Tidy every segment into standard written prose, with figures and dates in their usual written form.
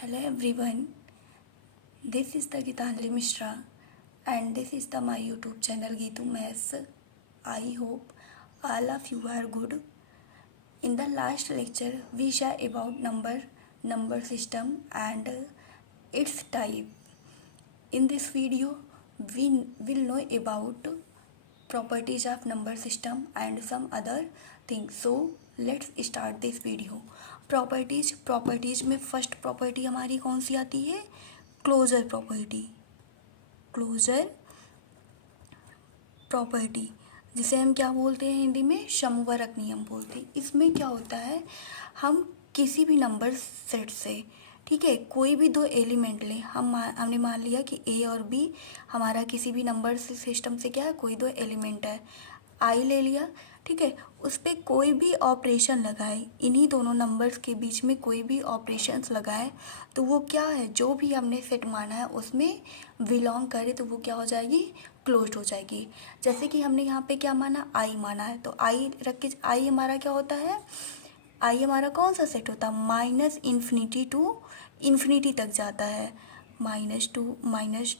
Hello everyone, this is the Gitanjali Mishra and this is my YouTube channel Gitu Maths. I hope all of you are good. In the last lecture we saw about number system and its type. In this video we will know about properties of number system and some other things. So let's start this video. Properties में first property हमारी कौन सी आती है? Closure property जिसे हम क्या बोलते हैं हिंदी में? समवर्ग नियम बोलते हैं। इसमें क्या होता है, हम किसी भी नंबर सेट से, ठीक है, कोई भी दो एलिमेंट लें, हमने मान लिया कि ए और बी हमारा किसी भी नंबर सिस्टम से क्या है, कोई दो एलिमेंट है, आई ले लिया, ठीक है, उस पर कोई भी ऑपरेशन लगाए, इन्हीं दोनों नंबर्स के बीच में कोई भी ऑपरेशंस लगाए तो वो क्या है, जो भी हमने सेट माना है उसमें बिलोंग करे तो वो क्या हो जाएगी? क्लोज्ड हो जाएगी। जैसे कि हमने यहाँ पे क्या माना? आई माना है, तो आई रख के आई हमारा क्या होता है? आई हमारा कौन सा सेट होता है? -∞ टू इन्फिनिटी तक जाता है, -2 -1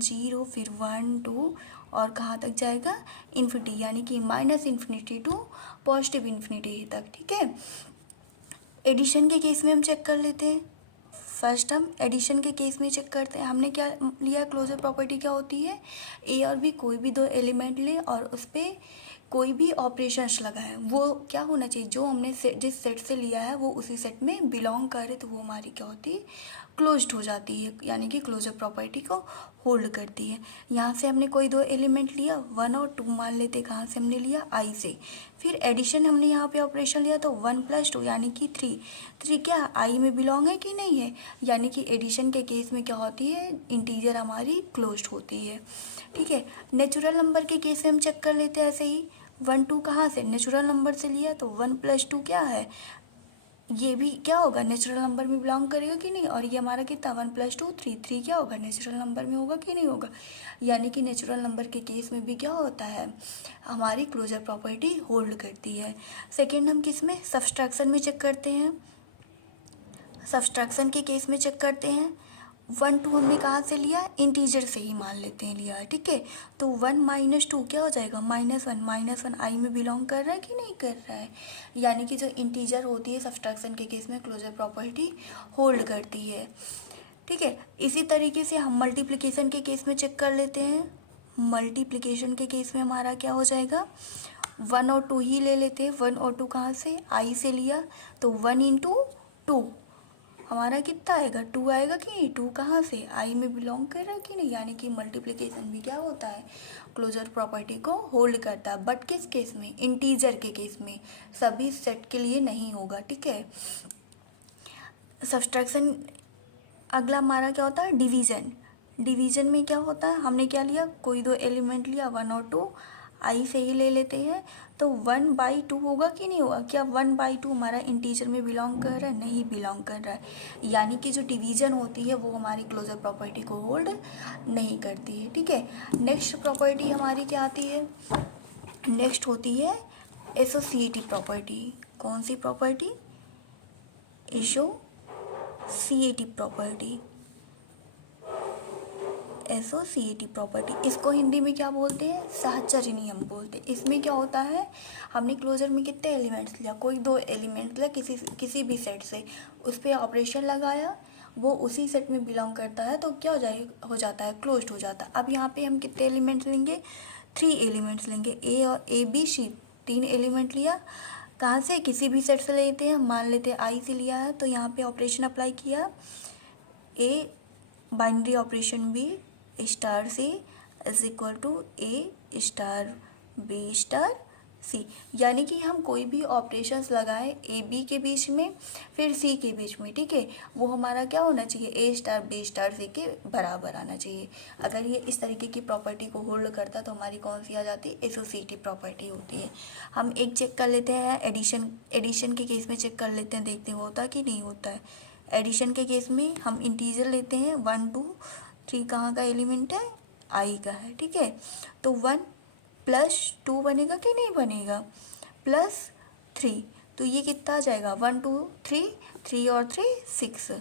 0 फिर 1 2 और कहाँ तक जाएगा? इन्फिनिटी, यानी कि -∞ टू पॉजिटिव इन्फिनिटी तक, ठीक है। एडिशन के केस में हम चेक कर लेते हैं। फर्स्ट हम एडिशन के केस में चेक करते हैं। हमने क्या लिया? क्लोजर प्रॉपर्टी क्या होती है? ए और बी कोई भी दो एलिमेंट ले और उस पर कोई भी ऑपरेशंस लगाए, वो क्या होना चाहिए? जो हमने जिस सेट से लिया है वो उसी सेट में बिलोंग करे तो वो हमारी क्या होती है? क्लोज्ड हो जाती है, यानी कि क्लोजर प्रॉपर्टी को होल्ड करती है। यहाँ से हमने कोई दो एलिमेंट लिया, 1 और 2 मान लेते। कहाँ से हमने लिया? आई से। फिर एडिशन हमने यहाँ पे ऑपरेशन लिया तो 1 + 2 यानी कि 3 क्या आई में बिलोंग है कि नहीं है? यानी कि एडिशन के केस में क्या होती है? इंटीजर हमारी क्लोज्ड होती है, ठीक है। नेचुरल नंबर के केस में हम चेक कर लेते हैं ऐसे ही। 1 2 कहाँ से? नेचुरल नंबर से लिया तो 1 + 2 क्या है? ये भी क्या होगा? नेचुरल नंबर में बिलोंग करेगा कि नहीं? और ये हमारा कितना? 1 + 2 3 क्या होगा? नेचुरल नंबर में होगा कि नहीं होगा? यानी कि नेचुरल नंबर के केस में भी क्या होता है? हमारी क्लोजर प्रॉपर्टी होल्ड करती है। सेकेंड हम किस में? सब्सट्रैक्शन में चेक करते हैं। सब्सट्रैक्शन के केस में चेक करते हैं। 1 2 हमने कहाँ से लिया? इंटीजर से ही मान लेते हैं लिया है, ठीक है। तो 1 - 2 क्या हो जाएगा? -1 आई में बिलोंग कर रहा है कि नहीं कर रहा है? यानी कि जो इंटीजर होती है सब्सट्रैक्शन के केस में क्लोजर प्रॉपर्टी होल्ड करती है, ठीक है। इसी तरीके से हम मल्टीप्लिकेशन के केस में चेक कर लेते हैं। मल्टीप्लिकेशन के केस में हमारा क्या हो जाएगा? 1 और 2 ही ले लेते हैं। 1 और 2 कहाँ से? आई से लिया तो 1 × 2 हमारा कितना आएगा? 2 आएगा कि नहीं? 2 कहाँ से? आई में बिलोंग कर रहा है कि नहीं? यानी कि मल्टीप्लिकेशन भी क्या होता है? क्लोजर प्रॉपर्टी को होल्ड करता है। बट किस केस में? इंटीजर के केस में, सभी सेट के लिए नहीं होगा, ठीक है। सब्सट्रैक्शन अगला हमारा क्या होता है? डिवीजन में क्या होता है? हमने क्या लिया? कोई दो एलिमेंट लिया, 1 और 2 आई से ही ले लेते हैं तो 1/2 होगा कि नहीं होगा? क्या 1/2 हमारा इंटीजर में बिलोंग कर रहा है? नहीं बिलोंग कर रहा है। यानी कि जो डिवीजन होती है वो हमारी क्लोजर प्रॉपर्टी को होल्ड नहीं करती है, ठीक है। नेक्स्ट प्रॉपर्टी हमारी क्या आती है? नेक्स्ट होती है एसोसिएटिव प्रॉपर्टी। कौन सी property? Associative property. Associative property, इसको हिंदी में क्या बोलते हैं? साहचर्य नियम बोलते हैं। इसमें क्या होता है? हमने क्लोजर में कितने एलिमेंट्स लिया? कोई दो एलिमेंट्स लिया किसी भी सेट से, उस पर ऑपरेशन लगाया, वो उसी सेट में बिलोंग करता है तो क्या हो जाता है? क्लोज्ड हो जाता है। अब यहाँ पे हम कितने एलिमेंट्स लेंगे? 3 एलिमेंट्स लेंगे। ए बी सी 3 एलिमेंट लिया। कहाँ से? किसी भी सेट से लेते हैं। मान लेते हैं आई से लिया है तो यहाँ पे ऑपरेशन अप्लाई किया, A binary operation B star C is equal to A star B star C. यानी कि हम कोई भी ऑपरेशंस लगाएं ए बी के बीच में फिर सी के बीच में, ठीक है, वो हमारा क्या होना चाहिए? ए स्टार बी स्टार सी के बराबर आना चाहिए। अगर ये इस तरीके की प्रॉपर्टी को होल्ड करता तो हमारी कौन सी आ जाती? एसोसिएटिव प्रॉपर्टी होती है। हम एक चेक कर लेते हैं एडिशन के केस में चेक कर लेते हैं, देखते हैं होता कि नहीं होता है। एडिशन के केस में हम इंटीजर लेते हैं, 1 2 3 कहाँ का एलिमेंट है? आई का है, ठीक है। तो 1 + 2 बनेगा कि नहीं बनेगा? +3, तो ये कितना आ जाएगा 1 2 3, 3 और 3 6,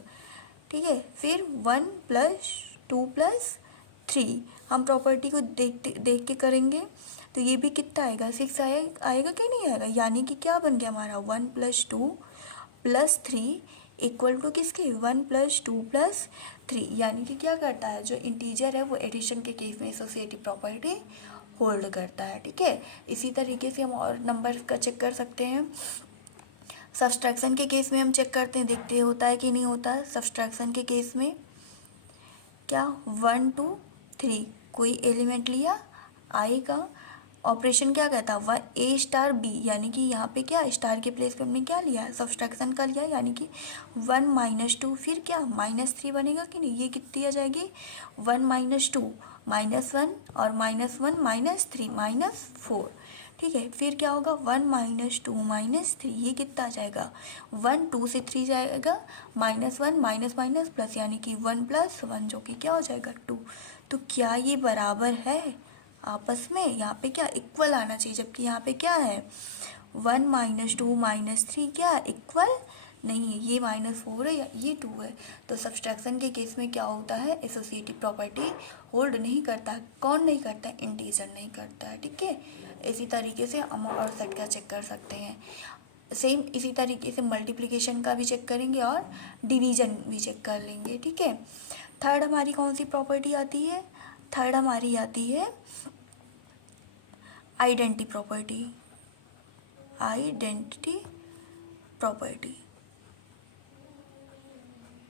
ठीक है। फिर 1 + 2 + 3 हम प्रॉपर्टी को देख के करेंगे, तो ये भी कितना आएगा 6 आएगा कि नहीं आएगा, यानी कि क्या बन गया हमारा 1 + 2 + 3 इक्वल टू किसके 1 + 2 + 3, यानी कि क्या करता है, जो इंटीजर है वो एडिशन के केस में एसोसिएटिव प्रॉपर्टी होल्ड करता है, ठीक है। इसी तरीके से हम और नंबर का चेक कर सकते हैं। सब्सट्रैक्शन के केस में हम चेक करते हैं, देखते हैं होता है कि नहीं होता है। सब्सट्रैक्शन के केस में क्या 1 2 3 कोई एलिमेंट लिया आई का, ऑपरेशन क्या कहता है A * B, यानी कि यहाँ पे क्या स्टार के प्लेस पे हमने क्या लिया है सब्सट्रैक्शन का लिया, यानी कि 1 - 2 फिर क्या -3 बनेगा कि नहीं, ये कितनी आ जाएगी 1 - 2 -1 और -1 -3 -4, ठीक है। फिर क्या होगा 1 - 2 -3, ये कितना आ जाएगा 1 2 से 3 जाएगा -1 माइनस माइनस प्लस, यानी कि 1 + 1 जो कि क्या हो जाएगा 2। तो क्या ये बराबर है आपस में, यहाँ पे क्या इक्वल आना चाहिए, जबकि यहाँ पे क्या है 1 - 2 -3 क्या इक्वल नहीं है, ये -4 है या ये 2 है। तो सब्सट्रैक्शन के केस में क्या होता है एसोसिएटिव प्रॉपर्टी होल्ड नहीं करता। कौन नहीं करता, इंटीजर नहीं करता है, ठीक है। इसी तरीके से हम और सेट का चेक कर सकते हैं। सेम इसी तरीके से मल्टीप्लिकेशन का भी चेक करेंगे और डिवीजन भी चेक कर लेंगे, ठीक है। थर्ड हमारी कौन सी प्रॉपर्टी आती है, थर्ड हमारी आती है आइडेंटिटी प्रॉपर्टी, आइडेंटिटी प्रॉपर्टी,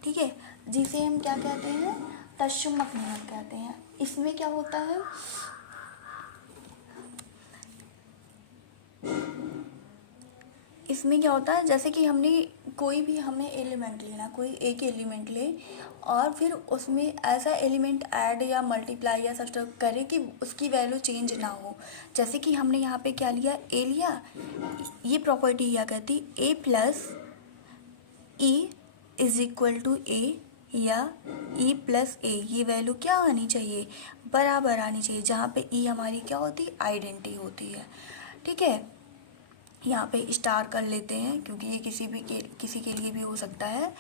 ठीक है, जिसे हम क्या कहते हैं तत्समक नियम कहते हैं। इसमें क्या होता है, इसमें क्या होता है जैसे कि हमने कोई भी हमें एलिमेंट लेना, कोई एक एलिमेंट ले और फिर उसमें ऐसा एलिमेंट ऐड या मल्टीप्लाई या सब्ट्रैक्ट करे कि उसकी वैल्यू चेंज ना हो। जैसे कि हमने यहाँ पे क्या लिया ए लिया, ये प्रॉपर्टी क्या कहती A + E = A या E + A, ये वैल्यू क्या आनी चाहिए बराबर आनी चाहिए, जहाँ पे E हमारी क्या होती है आइडेंटिटी होती है, ठीक है। यहाँ पे स्टार कर लेते हैं क्योंकि ये किसी के लिए भी हो सकता है,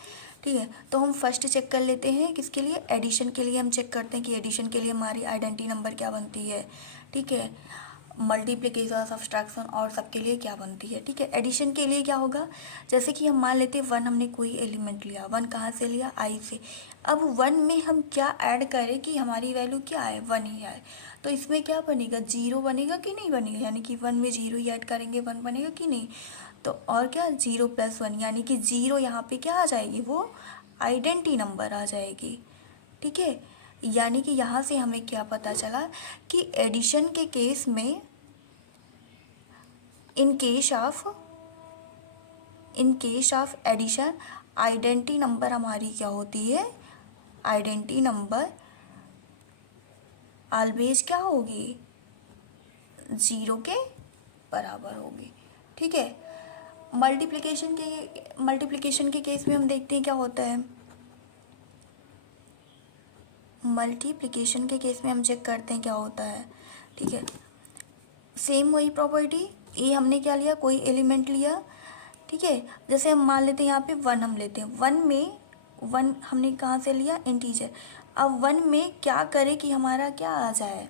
ठीक है। तो हम फर्स्ट चेक कर लेते हैं किसके लिए, एडिशन के लिए हम चेक करते हैं कि एडिशन के लिए हमारी आइडेंटिटी नंबर क्या बनती है, ठीक है। मल्टीप्लिकेशन सब्सट्रैक्शन और सबके लिए क्या बनती है, ठीक है। एडिशन के लिए क्या होगा, जैसे कि हम मान लेते हैं 1 हमने कोई एलिमेंट लिया, 1 कहाँ से लिया आई से। अब 1 में हम क्या ऐड करें कि हमारी वैल्यू क्या आए 1 ही आए, तो इसमें क्या बनेगा 0 बनेगा कि नहीं बनेगा, यानी कि 1 में 0 ही ऐड करेंगे 1 बनेगा कि नहीं। तो और क्या 0 + 1 यानी कि 0 यहाँ पे क्या आ जाएगी वो आइडेंटिटी नंबर आ जाएगी, ठीक है। यानी कि यहाँ से हमें क्या पता चला कि एडिशन के केस में in case of addition identity number हमारी क्या होती है, आइडेंटिटी नंबर ऑलवेज क्या होगी 0 के बराबर होगी, ठीक है। मल्टीप्लिकेशन के केस में हम देखते हैं क्या होता है, मल्टीप्लिकेशन के केस में हम चेक करते हैं क्या होता है, ठीक है। सेम वही प्रॉपर्टी ए हमने क्या लिया कोई एलिमेंट लिया, ठीक है। जैसे हम मान लेते हैं यहाँ पे 1 हम लेते हैं, 1 में 1 हमने कहाँ से लिया इंटीजर। अब 1 में क्या करें कि हमारा क्या आ जाए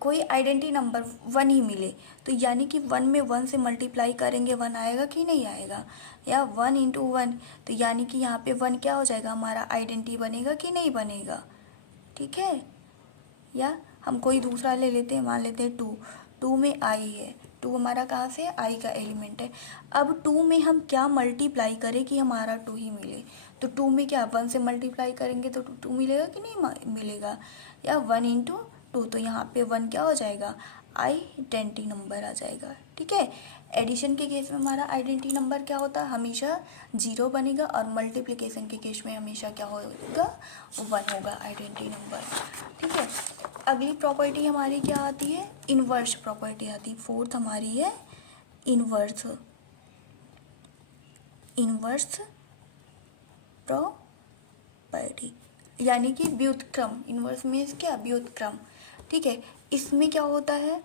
कोई आइडेंटिटी नंबर 1 ही मिले, तो यानी कि 1 में 1 से मल्टीप्लाई करेंगे 1 आएगा कि नहीं आएगा, या 1 × 1, तो यानी कि यहाँ पे 1 क्या हो जाएगा हमारा आइडेंटिटी बनेगा कि नहीं बनेगा, ठीक है। या हम कोई दूसरा ले लेते हैं, मान लेते हैं 2 में आई है, 2 हमारा कहाँ से आई का एलिमेंट है। अब 2 में हम क्या मल्टीप्लाई करें कि हमारा 2 ही मिले, तो 2 में क्या 1 से मल्टीप्लाई करेंगे तो 2 मिलेगा कि नहीं मिलेगा, या 1 × 2, तो यहाँ पे 1 क्या हो जाएगा आइडेंटिटी नंबर आ जाएगा, ठीक है। एडिशन के केस में हमारा आइडेंटिटी नंबर क्या होता है हमेशा 0 बनेगा, और मल्टीप्लिकेशन के केस में हमेशा क्या होगा 1 होगा आइडेंटिटी नंबर, ठीक है। अगली प्रॉपर्टी हमारी क्या आती है इन्वर्स प्रॉपर्टी आती है, फोर्थ हमारी है इन्वर्स प्रॉपर्टी, यानी कि व्युत्क्रम, इन्वर्स मीन्स क्या व्युत्क्रम, ठीक है। इसमें क्या होता है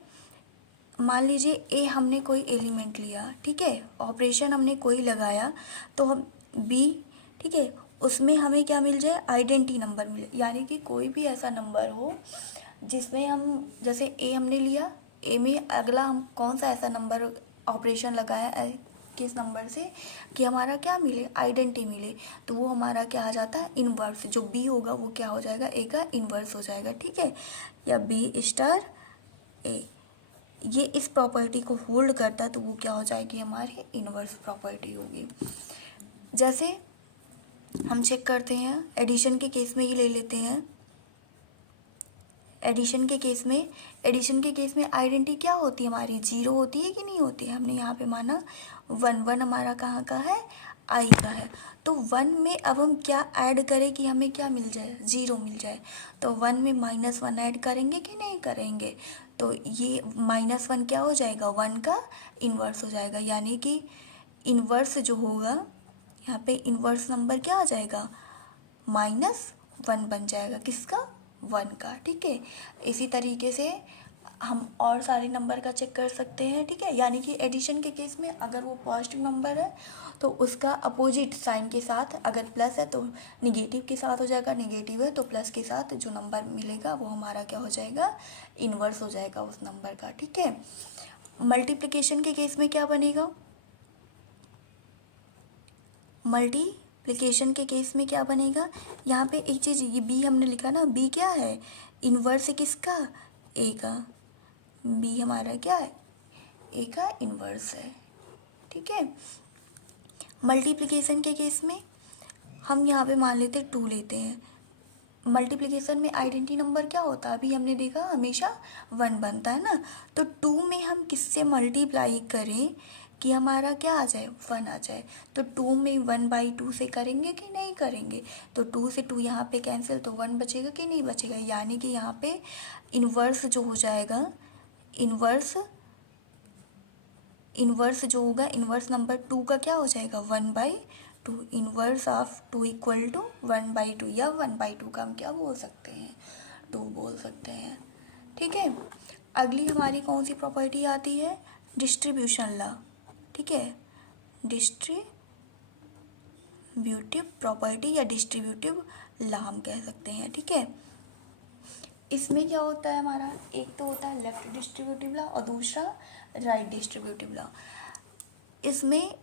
मान लीजिए ए हमने कोई एलिमेंट लिया, ठीक है, ऑपरेशन हमने कोई लगाया, तो हम बी, ठीक है, उसमें हमें क्या मिल जाए, आइडेंटिटी नंबर मिले, यानी कि कोई भी ऐसा नंबर हो जिसमें हम, जैसे ए हमने लिया, ए में अगला हम कौन सा ऐसा नंबर ऑपरेशन लगाया किस नंबर से कि हमारा क्या मिले, आइडेंटिटी मिले, तो वो हमारा क्या आ जाता है, इनवर्स। जो बी होगा वो क्या हो जाएगा, ए का इनवर्स हो जाएगा, ठीक है, या बी स्टार ए ये इस प्रॉपर्टी को होल्ड करता है तो वो क्या हो जाएगी, हमारी इनवर्स प्रॉपर्टी होगी। जैसे हम चेक करते हैं एडिशन के केस में ही ले लेते हैं। एडिशन के केस में आइडेंटिटी क्या होती है हमारी, जीरो होती है कि नहीं होती है। हमने यहाँ पे माना वन हमारा कहाँ का है, आई का है, तो वन में अब हम क्या ऐड करें कि हमें क्या मिल जाए, जीरो मिल जाए। तो वन में -1 ऐड करेंगे कि नहीं करेंगे, तो ये -1 क्या हो जाएगा, वन का इन्वर्स हो जाएगा, यानी कि इन्वर्स जो होगा यहाँ पे इन्वर्स नंबर क्या आ जाएगा, -1 बन जाएगा, किसका, 1 का, ठीक है। इसी तरीके से हम और सारे नंबर का चेक कर सकते हैं, ठीक है। यानी कि एडिशन के केस में अगर वो पॉजिटिव नंबर है तो उसका अपोजिट साइन के साथ, अगर प्लस है तो निगेटिव के साथ हो जाएगा, निगेटिव है तो प्लस के साथ जो नंबर मिलेगा वो हमारा क्या हो जाएगा, इन्वर्स हो जाएगा उस नंबर का, ठीक है। मल्टीप्लिकेशन के केस में क्या बनेगा, मल्टीप्लिकेशन के केस में क्या बनेगा, यहाँ पे एक चीज़, ये बी हमने लिखा ना, बी क्या है, इन्वर्स किसका, ए का, बी हमारा क्या है, ए का इन्वर्स है, ठीक है। मल्टीप्लिकेशन के केस में हम यहाँ पे मान लेते 2 लेते हैं। मल्टीप्लिकेशन में आइडेंटिटी नंबर क्या होता है, अभी हमने देखा हमेशा 1 बनता है ना, तो 2 में हम किससे मल्टीप्लाई करें कि हमारा क्या आ जाए, 1 आ जाए। तो 2 में 1/2 से करेंगे कि नहीं करेंगे, तो 2 से 2 यहाँ पे कैंसिल, तो 1 बचेगा कि नहीं बचेगा, यानी कि यहाँ पे इन्वर्स जो हो जाएगा, इन्वर्स जो होगा, इन्वर्स नंबर 2 का क्या हो जाएगा, 1/2, इन्वर्स ऑफ 2 इक्वल टू 1/2, या 1/2 का हम क्या बोल सकते हैं, 2 बोल सकते हैं, ठीक है। अगली हमारी कौन सी प्रॉपर्टी आती है, डिस्ट्रीब्यूशन लॉ, ठीक है, डिस्ट्रीब्यूटिव प्रॉपर्टी या डिस्ट्रीब्यूटिव लॉ हम कह सकते हैं, ठीक है। इसमें क्या होता है हमारा, एक तो होता है लेफ्ट डिस्ट्रीब्यूटिव लॉ और दूसरा राइट डिस्ट्रीब्यूटिव लॉ। इसमें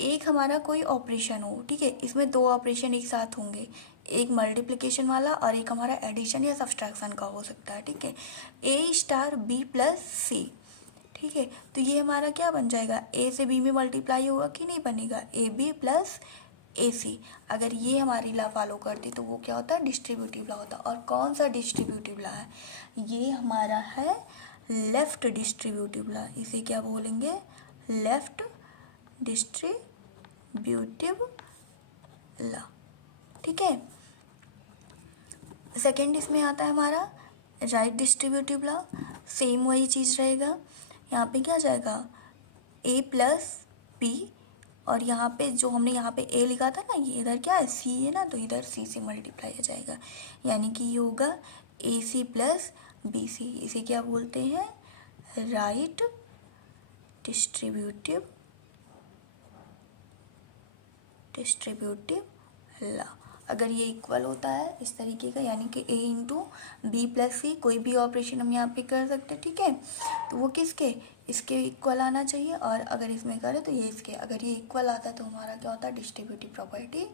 एक हमारा कोई ऑपरेशन हो, ठीक है, इसमें 2 ऑपरेशन एक साथ होंगे, एक मल्टीप्लिकेशन वाला और एक हमारा एडिशन या सब्सट्रैक्शन का हो सकता है, ठीक है, ए स्टार बी प्लस सी, ठीक है। तो ये हमारा क्या बन जाएगा, ए से बी में मल्टीप्लाई होगा कि नहीं बनेगा, ए बी प्लस ए सी। अगर ये हमारी लॉ फॉलो करती तो वो क्या होता है, डिस्ट्रीब्यूटिव लॉ होता। और कौन सा डिस्ट्रीब्यूटिव लॉ है, ये हमारा है लेफ्ट डिस्ट्रीब्यूटिव लॉ, इसे क्या बोलेंगे, लेफ्ट डिस्ट्रीब्यूटिव लॉ, ठीक है। सेकेंड इसमें आता है हमारा राइट डिस्ट्रीब्यूटिव लॉ, सेम वही चीज़ रहेगा, यहाँ पे क्या जाएगा, ए प्लस बी, और यहाँ पे जो हमने यहाँ पे ए लिखा था ना, ये इधर क्या है, सी है ना, तो इधर सी से मल्टीप्लाई हो जाएगा, यानी कि ये होगा ए सी प्लस बी सी। इसे क्या बोलते हैं, राइट डिस्ट्रीब्यूटिव लॉ। अगर ये इक्वल होता है इस तरीके का, यानी कि ए इंटू बी प्लस सी, कोई भी ऑपरेशन हम यहाँ पे कर सकते हैं, ठीक है, तो वो किसके, इसके इक्वल आना चाहिए, और अगर इसमें करें तो ये इसके, अगर ये इक्वल आता है तो हमारा क्या होता है, डिस्ट्रीब्यूटिव प्रॉपर्टी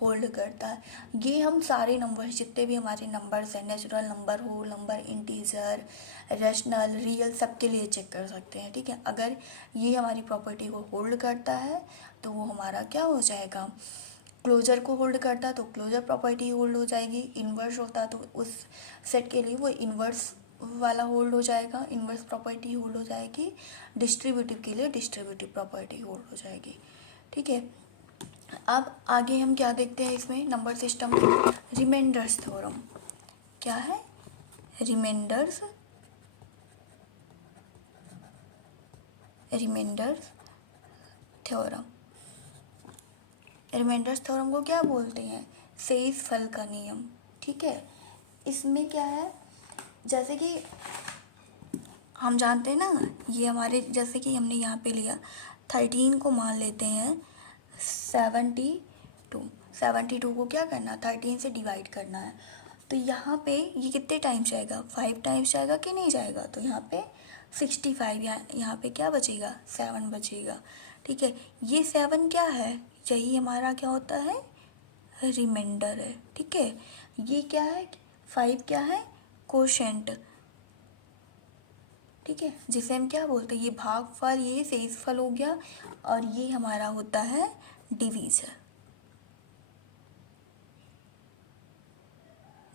होल्ड करता है। ये हम सारे नंबर, जितने भी हमारे नंबर्स हैं, natural number, whole number, integer, rational, real, सबके लिए चेक कर सकते हैं, ठीक है। अगर ये हमारी प्रॉपर्टी को होल्ड करता है तो वो हमारा क्या हो जाएगा, क्लोजर को होल्ड करता है तो क्लोजर प्रॉपर्टी होल्ड हो जाएगी, इन्वर्स होता है तो उस सेट के लिए वो इन्वर्स वाला होल्ड हो जाएगा, इन्वर्स प्रॉपर्टी होल्ड हो जाएगी, डिस्ट्रीब्यूटिव के लिए डिस्ट्रीब्यूटिव प्रॉपर्टी होल्ड हो जाएगी, ठीक है। अब आगे हम क्या देखते हैं इसमें नंबर सिस्टम में, रिमाइंडर्स थ्योरम। क्या है, रिमाइंडर्स थ्योरम। रिमाइंडर्स थ्योरम को क्या बोलते हैं, शेष फल का नियम, ठीक है। इसमें क्या है, जैसे कि हम जानते हैं ना, ये हमारे जैसे कि हमने यहाँ पे लिया 13 को मान लेते हैं 72। 72 को क्या करना, 13 से डिवाइड करना है। तो यहाँ पे ये कितने टाइम्स जाएगा, 5 टाइम्स जाएगा कि नहीं जाएगा। तो यहाँ पे 65, यहाँ पे क्या बचेगा, 7 बचेगा। ठीक है, ये 7 क्या है, यही हमारा क्या होता है, रिमाइंडर है। ठीक है, ये क्या है, 5 क्या है, कोशेंट। ठीक है, जिसे हम क्या बोलते हैं, ये भागफल, ये शेषफल हो गया, और ये हमारा होता है डिवीजर।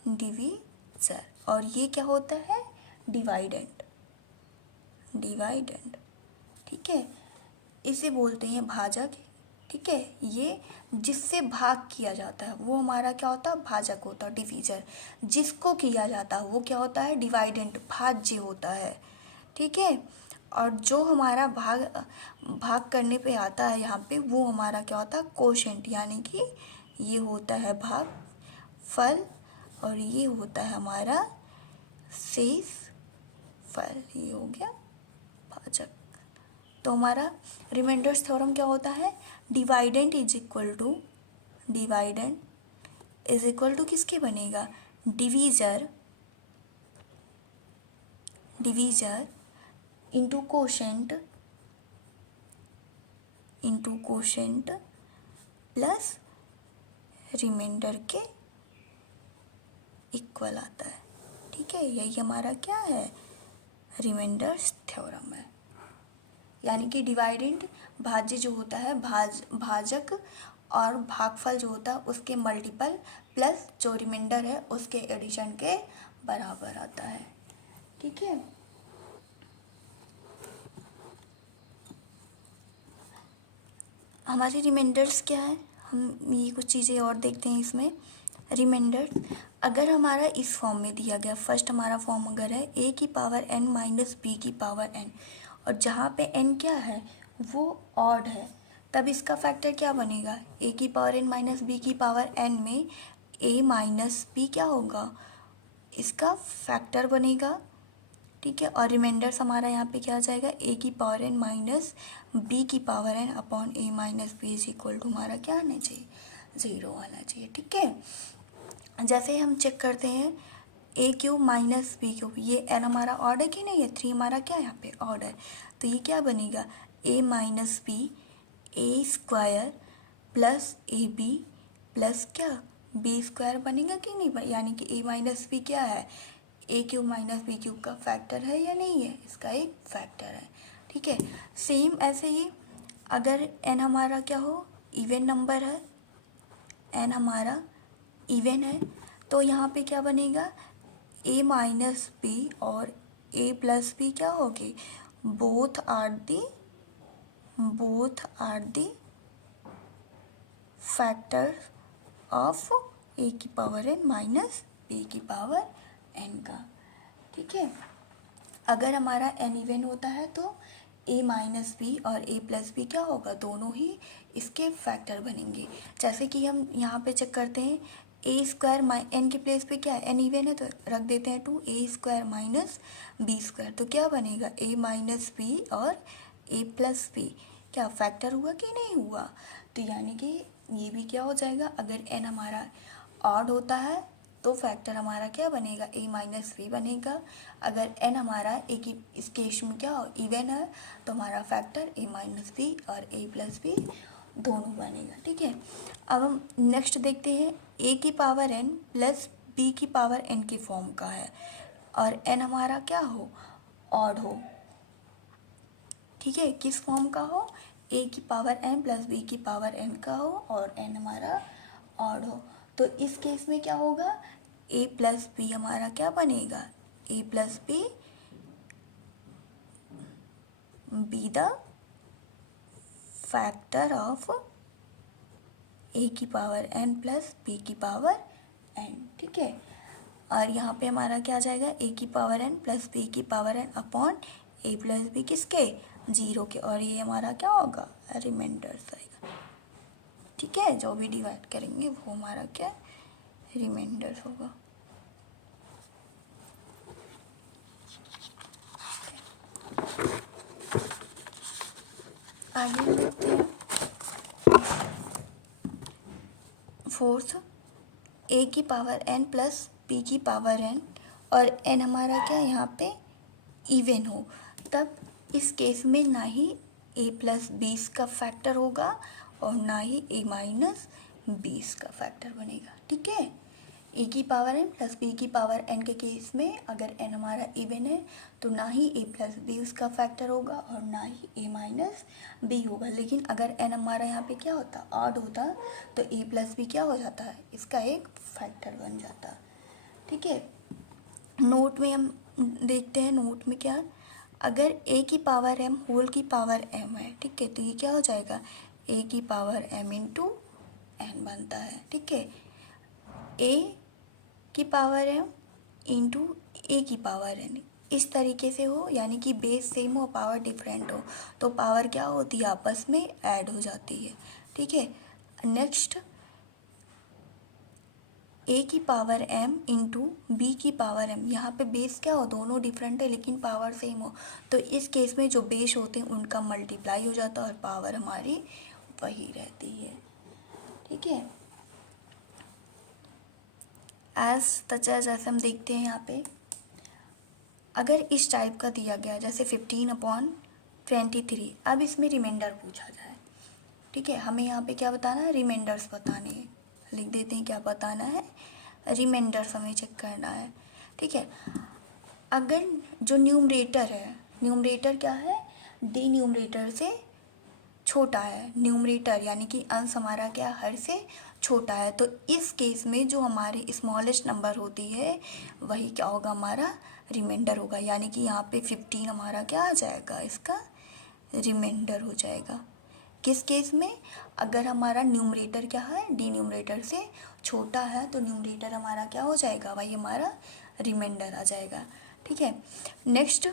डिवीजर, और ये क्या होता है, डिवाइडेंड। डिवाइडेंड, ठीक है, इसे बोलते हैं भाजक। ठीक है, ये जिससे भाग किया जाता है वो हमारा क्या होता है, भाजक होता है, डिवीजर। जिसको किया जाता है वो क्या होता है, डिवाइडेंड, भाज्य होता है। ठीक है, और जो हमारा भाग करने पे आता है यहाँ पे, वो हमारा क्या होता है, कोशेंट, यानी कि ये होता है भाग फल, और ये होता है हमारा शेष फल, ये हो गया भाजक। तो हमारा रिमाइंडर्स थ्योरम क्या होता है, dividend is equal to, dividend is equal to किसके बनेगा, divisor, divisor into quotient, into quotient plus remainder के इक्वल आता है। ठीक है, यही हमारा क्या है, रिमाइंडर्स थ्योरम है। यानी कि डिवाइडेंड भाज्य जो होता है, भाजक, और भागफल जो होता है उसके मल्टीपल प्लस जो रिमाइंडर है उसके एडिशन के बराबर आता है। ठीक है, हमारे रिमाइंडर्स क्या है, हम ये कुछ चीज़ें और देखते हैं इसमें। रिमाइंडर्स अगर हमारा इस फॉर्म में दिया गया, फर्स्ट हमारा फॉर्म अगर है a की पावर n माइनस b की पावर n, और जहाँ पे n क्या है वो ऑड है, तब इसका फैक्टर क्या बनेगा, a की पावर n माइनस b की पावर n में a माइनस b क्या होगा, इसका फैक्टर बनेगा। ठीक है, और रिमाइंडर्स हमारा यहाँ पे क्या आ जाएगा, a की पावर n माइनस b की power n upon a minus b is equal to हमारा क्या आना चाहिए, 0 आना चाहिए। ठीक है, जैसे हम चेक करते हैं a cube minus B cube, ये n हमारा ऑड है कि नहीं है, 3 हमारा क्या है यहाँ पे ऑड है, तो ये क्या बनेगा, a minus B A square plus A B plus क्या बी स्क्वायर बनेगा कि नहीं, यानी कि a माइनस बी क्या है, a cube minus B cube का फैक्टर है या नहीं है, इसका एक फैक्टर है। ठीक है, सेम ऐसे ही अगर n हमारा क्या हो, इवन नंबर है, n हमारा इवन है, तो यहाँ पे क्या बनेगा, a माइनस बी और a प्लस बी क्या होगी, both are the factor of a की पावर n माइनस b की पावर n का। ठीक है, अगर हमारा n इवन होता है तो a माइनस बी और a प्लस बी क्या होगा, दोनों ही इसके फैक्टर बनेंगे। जैसे कि हम यहाँ पे चेक करते हैं, a स्क्वायर एन के प्लेस पे क्या है, n इवन है तो रख देते हैं 2, a square minus B square, तो क्या बनेगा, a माइनस बी और a प्लस बी क्या फैक्टर हुआ कि नहीं हुआ। तो यानी कि ये भी क्या हो जाएगा, अगर n हमारा ऑड होता है तो फैक्टर हमारा क्या बनेगा, a माइनस बी बनेगा। अगर n हमारा a की इस केस में क्या हो, इवन है, तो हमारा फैक्टर a माइनस बी और a प्लस बी दोनों बनेगा। ठीक है, अब हम नेक्स्ट देखते हैं, a की पावर n प्लस b की पावर n के फॉर्म का है, और n हमारा क्या हो, ऑड हो। ठीक है, किस फॉर्म का हो, a की पावर n प्लस b की पावर n का हो, और n हमारा ऑड हो। तो इस केस में क्या होगा, a प्लस बी हमारा क्या बनेगा, a plus B be the factor of a की पावर n प्लस b की पावर n। ठीक है, और यहाँ पे हमारा क्या आ जाएगा, a की पावर n प्लस b की power n upon a plus B किसके, 0 के, और ये हमारा क्या होगा, रिमाइंडर्स आएगा। ठीक है, जो भी डिवाइड करेंगे वो हमारा क्या, रिमाइंडर्स होगा। आगे देखते हैं। फोर्थ, ए की पावर n प्लस बी की पावर n, और n हमारा क्या यहाँ पे इवन हो, तब इस केस में ना ही a प्लस बी का फैक्टर होगा और ना ही a माइनस बी का फैक्टर बनेगा। ठीक है, ए की पावर n प्लस बी की पावर n के केस में अगर n हमारा इवन है तो ना ही a प्लस बी उसका फैक्टर होगा और ना ही a माइनस बी होगा। लेकिन अगर n हमारा यहाँ पे क्या होता, ऑड होता, तो a प्लस बी क्या हो जाता है, इसका एक फैक्टर बन जाता। ठीक है, नोट में हम देखते हैं, नोट में क्या, अगर a की पावर m होल की पावर m है, ठीक है, तो ये क्या हो जाएगा, a की पावर m इंटू n बनता है। ठीक है, a की पावर m इंटू a की पावर n इस तरीके से हो, यानी कि बेस सेम हो पावर डिफरेंट हो, तो पावर क्या होती है, आपस में ऐड हो जाती है। ठीक है, नेक्स्ट a की पावर m इंटू बी की पावर m, यहाँ पे बेस क्या हो, दोनों डिफरेंट है लेकिन पावर सेम हो, तो इस केस में जो बेस होते हैं उनका मल्टीप्लाई हो जाता है और पावर हमारी वही रहती है। ठीक है, एज सच एज जैसे हम देखते हैं यहाँ पे, अगर इस टाइप का दिया गया जैसे 15/23, अब इसमें रिमाइंडर पूछा जाए। ठीक है, हमें यहाँ पे क्या बताना है, रिमाइंडर्स बताने हैं, लिख देते हैं क्या बताना है, रिमाइंडर्स हमें चेक करना है। ठीक है, अगर जो न्यूमरेटर है, न्यूमरेटर क्या है, डी न्यूमरेटर से छोटा है, न्यूमरेटर यानी कि अंश हमारा क्या हर से छोटा है, तो इस केस में जो हमारी स्मॉलेस्ट नंबर होती है वही क्या होगा, हमारा रिमाइंडर होगा। यानी कि यहाँ पे 15 हमारा क्या आ जाएगा, इसका रिमाइंडर हो जाएगा। किस केस में, अगर हमारा न्यूमरेटर क्या है, डी न्यूमरेटर से छोटा है, तो न्यूमरेटर हमारा क्या हो जाएगा, वही हमारा रिमाइंडर आ जाएगा। ठीक है, नेक्स्ट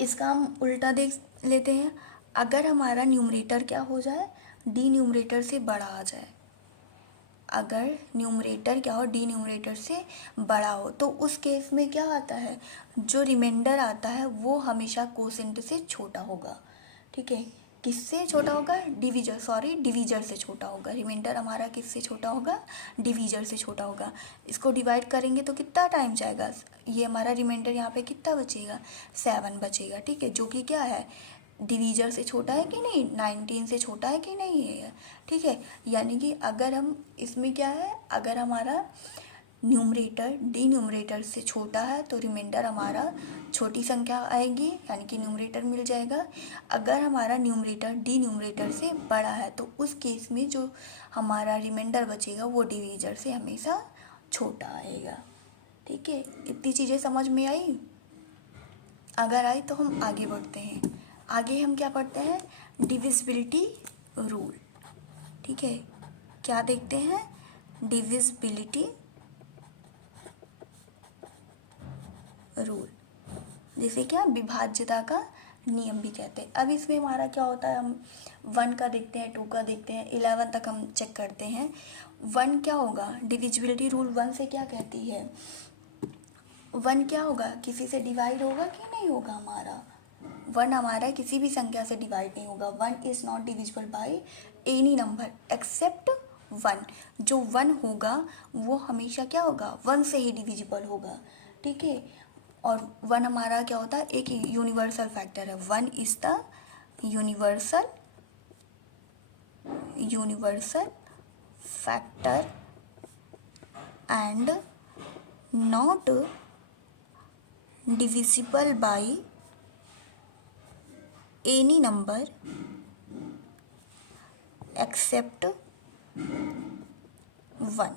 इसका हम उल्टा देख लेते हैं। अगर हमारा न्यूमरेटर क्या हो जाए, डी न्यूमरेटर से बड़ा आ जाए, अगर न्यूमरेटर क्या हो, डी न्यूमरेटर से बड़ा हो, तो उस केस में क्या आता है, जो रिमाइंडर आता है वो हमेशा कोसेंट से छोटा होगा। ठीक है, किससे छोटा होगा, डिवीजर से छोटा होगा। रिमाइंडर हमारा किससे छोटा होगा, डिवीजर से छोटा होगा। इसको डिवाइड करेंगे तो कितना टाइम जाएगा, ये हमारा रिमाइंडर यहाँ पे कितना बचेगा, 7 बचेगा। ठीक है, जो कि क्या है, डिवीजर से छोटा है कि नहीं, 19 से छोटा है कि नहीं है। ठीक है, यानी कि अगर हम इसमें क्या है, अगर हमारा न्यूमरेटर डी न्यूमरेटर से छोटा है तो रिमाइंडर हमारा छोटी संख्या आएगी, यानी कि न्यूमरेटर मिल जाएगा। अगर हमारा न्यूमरेटर डी न्यूमरेटर से बड़ा है तो उस केस में जो हमारा रिमाइंडर बचेगा वो डिवीजर से हमेशा छोटा आएगा। ठीक है, इतनी चीज़ें समझ में आई, अगर आई तो हम आगे बढ़ते हैं। आगे हम क्या पढ़ते हैं, डिविजिबिलिटी रूल। ठीक है, क्या देखते हैं, डिविजिबिलिटी रूल, जैसे क्या विभाज्यता का नियम भी कहते हैं। अब इसमें हमारा क्या होता है, हम 1 का देखते हैं, 2 का देखते हैं, 11 तक हम चेक करते हैं। 1 क्या होगा, डिविजिबिलिटी रूल 1 से क्या कहती है, 1 क्या होगा, किसी से डिवाइड होगा कि नहीं होगा, हमारा 1 हमारा किसी भी संख्या से डिवाइड नहीं होगा। 1 is not divisible by any number except 1। जो 1 होगा वो हमेशा क्या होगा, 1 से ही डिविजिबल होगा। ठीक है, और 1 हमारा क्या होता है, एक यूनिवर्सल फैक्टर है। 1 is the universal factor and not divisible by any number except 1।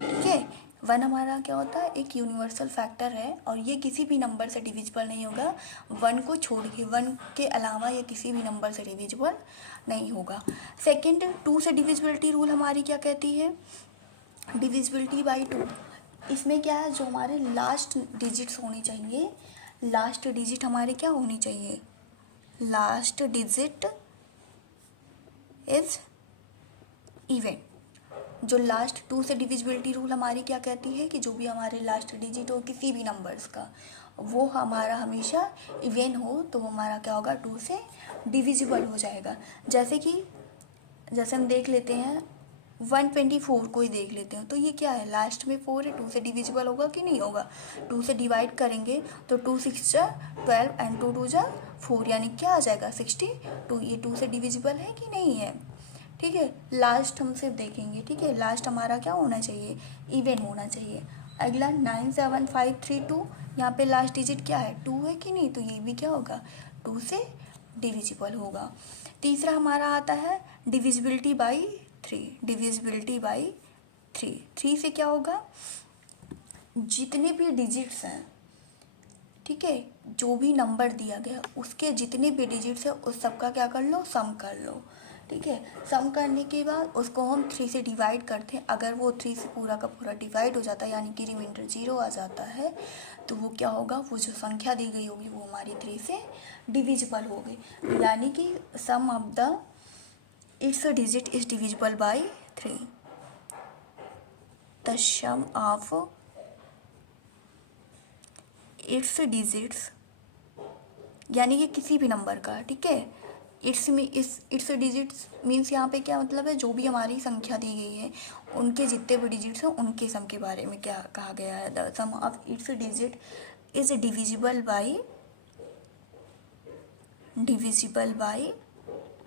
ठीक है, 1 हमारा क्या होता है, एक यूनिवर्सल फैक्टर है और ये किसी भी नंबर से डिविजिबल नहीं होगा, 1 को छोड़ के, 1 के अलावा ये किसी भी नंबर से डिविजिबल नहीं होगा। सेकंड, 2 से डिविजिबिलिटी रूल हमारी क्या कहती है, डिविजिबिलिटी बाई 2। इसमें क्या है, जो हमारे लास्ट डिजिट्स होनी चाहिए, लास्ट डिजिट हमारे क्या होनी चाहिए, लास्ट डिजिट इज इवन। जो लास्ट 2 से डिविजिबिलिटी रूल हमारी क्या कहती है कि जो भी हमारे लास्ट डिजिट हो किसी भी नंबर्स का वो हमारा हमेशा इवन हो तो हमारा क्या होगा 2 से डिविजिबल हो जाएगा। जैसे हम देख लेते हैं 124 को ही देख लेते हैं, तो ये क्या है, लास्ट में 4 है, 2 से डिविजिबल होगा कि नहीं होगा। 2 से डिवाइड करेंगे तो 2 6 जा 12 एंड 2 2 जा 4, यानी क्या आ जाएगा 62। ये 2 से डिविजिबल है कि नहीं है। ठीक है, लास्ट हम सिर्फ देखेंगे। ठीक है, लास्ट हमारा क्या होना चाहिए, इवन होना चाहिए। अगला 97532, यहाँ पे लास्ट डिजिट क्या है 2 है कि नहीं, तो ये भी क्या होगा 2 से डिविजिबल होगा। तीसरा हमारा आता है डिविजिबिलिटी बाई 3। डिविजिबिलिटी बाई 3 से क्या होगा, जितने भी डिजिट्स हैं, ठीक है, जो भी नंबर दिया गया उसके जितने भी डिजिट्स है उस सबका क्या कर लो, सम कर लो। ठीक है, सम करने के बाद उसको हम 3 से डिवाइड करते हैं। अगर वो 3 से पूरा का पूरा डिवाइड हो जाता है यानी कि रिमाइंडर 0 आ जाता है, तो वो क्या होगा, वो जो संख्या दी गई होगी वो हमारी 3 से डिविजिबल होगी, यानी कि sum of the its digit is divisible by 3। The sum of its digits, यानी कि किसी भी नंबर का, ठीक है, इट्स डिजिट्स मीन्स यहाँ पे क्या मतलब है, जो भी हमारी संख्या दी गई है उनके जितने भी डिजिट्स हैं उनके सम के बारे में क्या कहा गया है। The sum of its digit is divisible by